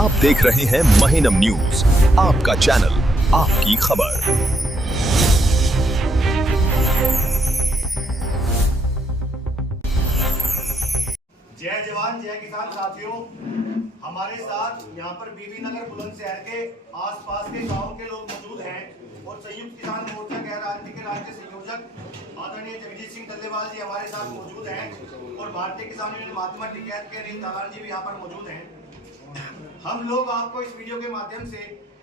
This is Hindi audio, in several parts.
आप देख रहे हैं महिनम न्यूज, आपका चैनल, आपकी खबर। जय जवान जय किसान साथियों, हमारे साथ यहाँ पर बीबी नगर बुलंदशहर के आसपास के गांव के लोग मौजूद हैं और संयुक्त किसान मोर्चा गैर राजनीतिक के राज्य संयोजक आदरणीय जगजीत सिंह टल्लेवाल जी हमारे साथ मौजूद हैं और भारतीय किसान यूनियन महात्मा टिकैत के रील दालान जी भी यहाँ पर मौजूद हैं। हम लोग आपको इस वीडियो के माध्यम से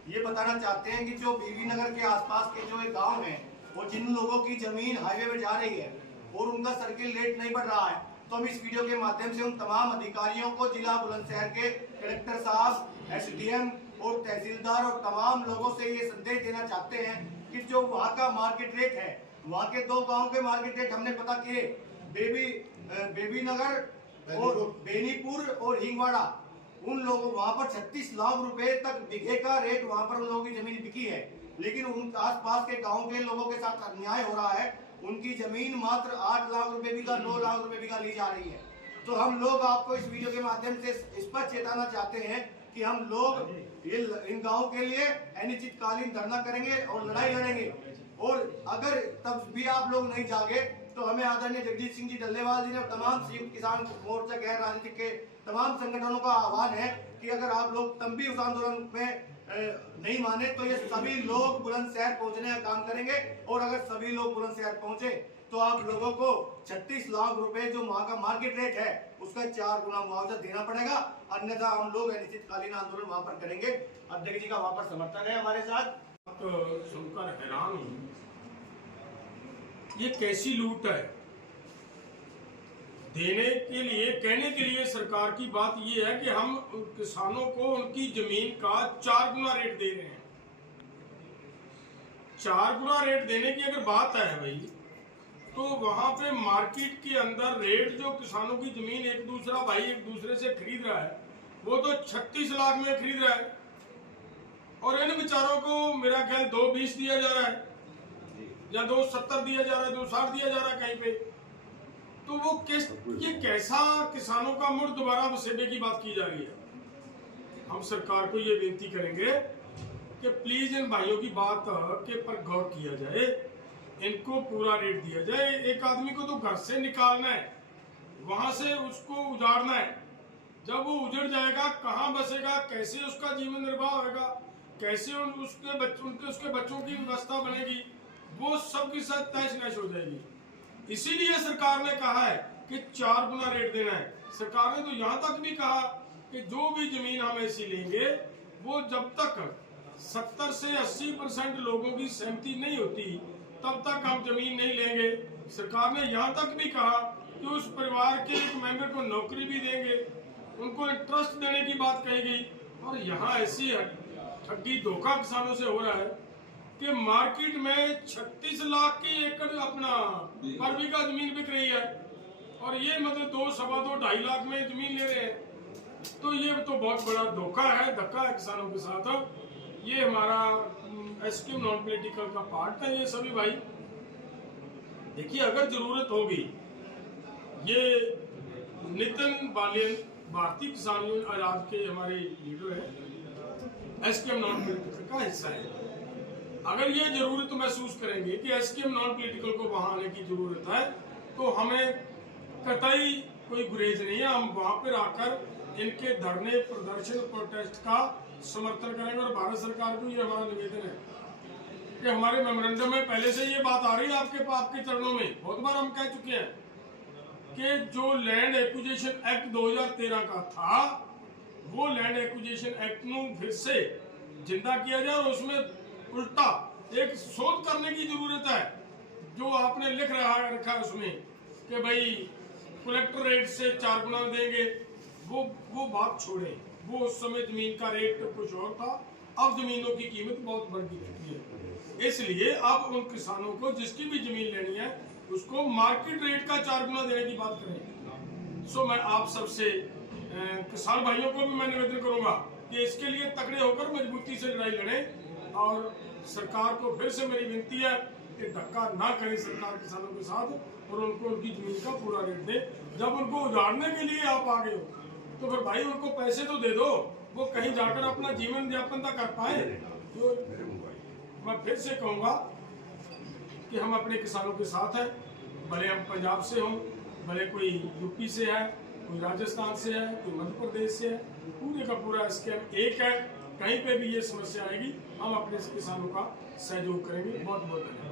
ये बताना चाहते हैं कि जो बीबी नगर के आसपास के जो एक गाँव है वो जिन लोगों की जमीन हाईवे में जा रही है और उनका सर्किल रेट नहीं बढ़ रहा है, तो हम इस वीडियो के माध्यम से उन तमाम अधिकारियों को जिला बुलंदशहर के कलेक्टर साहब, एसडीएम और तहसीलदार और तमाम लोगों से ये संदेश देना चाहते हैं कि जो वहाँ का मार्केट रेट है, वहाँ के दो गांव के मार्केट रेट हमने पता किए, बेबी नगर और बेनीपुर और हिंगवाड़ा, उन लोगों वहाँ पर 36 लाख रुपए तक बीघे का रेट वहाँ पर उन लोगों की जमीन बिकी है, लेकिन उन आसपास के गाँव के लोगों के साथ अन्याय हो रहा है। उनकी जमीन मात्र 8 लाख रुपए बीघा, 9 लाख रुपए बीघा ली जा रही है। तो हम लोग आपको इस वीडियो के माध्यम से स्पष्ट चेताना चाहते हैं कि हम लोग इन गाँव के लिए अनिश्चितकालीन धरना करेंगे और लड़ाई लड़ेंगे, और अगर तब भी आप लोग नहीं जागे तो हमें आदरणीय जगजीत सिंह जी टल्लेवाल जी ने तमाम संयुक्त किसान मोर्चा गैर राजनीतिक के तमाम संगठनों का आह्वान है कि अगर आप लोग तब भी उस आंदोलन में नहीं माने तो ये सभी लोग बुलंदशहर पहुंचने का काम करेंगे, और अगर सभी लोग बुलंदशहर पहुंचे तो आप लोगों को 36 लाख रुपए जो वहां का मार्केट रेट है उसका 4 गुना मुआवजा देना पड़ेगा, अन्यथा हम लोग अनिश्चितकालीन आंदोलन वहां पर करेंगे। अध्यक्ष जी का वहां पर समर्थन है हमारे साथ। तो सुनकर हैरान हूं, ये कैसी लूट है। देने के लिए, कहने के लिए सरकार की बात ये है कि हम किसानों को उनकी जमीन का 4 गुना रेट दे रहे हैं। 4 गुना रेट देने की अगर बात है भाई, तो वहां पे मार्केट के अंदर रेट जो किसानों की जमीन एक दूसरा भाई एक दूसरे से खरीद रहा है वो तो 36 लाख में खरीद रहा है, और इन बेचारों को मेरा ख्याल 2.20 दिया जा रहा है या 2.70 दिया जा रहा है, 2.60 दिया जा रहा है कहीं पे। तो वो ये कैसा किसानों का मुड़ दोबारा वसेबे की बात की जा रही है। हम सरकार को ये बेनती करेंगे कि प्लीज इन भाइयों की बात के पर गौर किया जाए, इनको पूरा रेट दिया जाए। एक आदमी को तो घर से निकालना है, वहां से उसको उजाड़ना है, जब वो उजड़ जाएगा कहाँ बसेगा, कैसे उसका जीवन निर्वाह होगा, कैसे उसके बच्चों की व्यवस्था बनेगी, वो सब की सब तहस नहस हो जाएगी। इसीलिए सरकार ने कहा है कि 4 गुना रेट देना है। सरकार ने तो यहाँ तक भी कहा कि जो भी जमीन हम ऐसी लेंगे वो जब तक 70 से 80% लोगों की सहमति नहीं होती तब तक हम जमीन नहीं लेंगे। सरकार ने यहाँ तक भी कहा कि उस परिवार के एक मेंबर को नौकरी भी देंगे, उनको इंटरेस्ट देने की बात कही गई। और यहाँ ऐसी ठगी धोखा किसानों से हो रहा है कि मार्केट में 36 लाख की एकड़ अपना पर बीघा जमीन बिक रही है, और ये मतलब 2, सवा 2, 2.5 लाख में जमीन ले रहे हैं। तो ये तो बहुत बड़ा धोखा है, धक्का है किसानों के साथ। ये हमारा एसक्यू नॉन पॉलिटिकल का पार्ट है। ये सभी भाई देखिए, अगर जरूरत होगी, ये नितिन बालियन भारतीय किसान यूनियन आजाद के हमारे लीडर है, एसक्यू नॉन पॉलिटिकल का हिस्सा है। अगर ये जरूरत महसूस करेंगे कि एसकेएम नॉन पॉलिटिकल को वहां आने की जरूरत है, तो हमें कतई कोई गुरेज नहीं है। हम वहां पर आकर इनके धरने, प्रदर्शन, प्रोटेस्ट का समर्थन करेंगे। और भारत सरकार को ये हमारा निवेदन है कि हमारे मेमोरेंडम में पहले से ये बात आ रही है आपके चरणों में, बहुत बार हम कह चुके हैं कि जो लैंड एक्विजिशन एक्ट 2013 का था, वो लैंड एक्विजिशन एक्ट को फिर से जिंदा किया जाए और उसमें उल्टा एक शोध करने की जरूरत है। जो आपने रखा है उसमें कि भाई कलेक्टर रेट से 4 गुना देंगे, वो बात छोड़े। वो उस समय जमीन का रेट कुछ और था, अब जमीनों की कीमत बहुत बढ़ चुकी है। इसलिए अब उन किसानों को जिसकी भी जमीन लेनी है उसको मार्केट रेट का 4 गुना देने की बात करें। सो मैं आप सबसे किसान भाइयों को भी मैं निवेदन करूंगा कि इसके लिए तगड़े होकर मजबूती से लड़ाई लड़ें। और सरकार को फिर से मेरी विनती है कि धक्का ना करें सरकार किसानों के साथ, और उनको उनकी जमीन का पूरा रेट दे। जब उनको उजाड़ने के लिए आप आगे हो तो फिर भाई उनको पैसे तो दे दो, वो कहीं जाकर अपना जीवन यापन तक कर पाए। तो मैं फिर से कहूँगा कि हम अपने किसानों के साथ हैं, भले हम पंजाब से हों, भले कोई यूपी से है, कोई राजस्थान से है, कोई मध्य प्रदेश से है, पूरे का पूरा स्कैम एक है। कहीं पे भी ये समस्या आएगी, हम अपने किसानों का सहयोग करेंगे। बहुत बहुत धन्यवाद।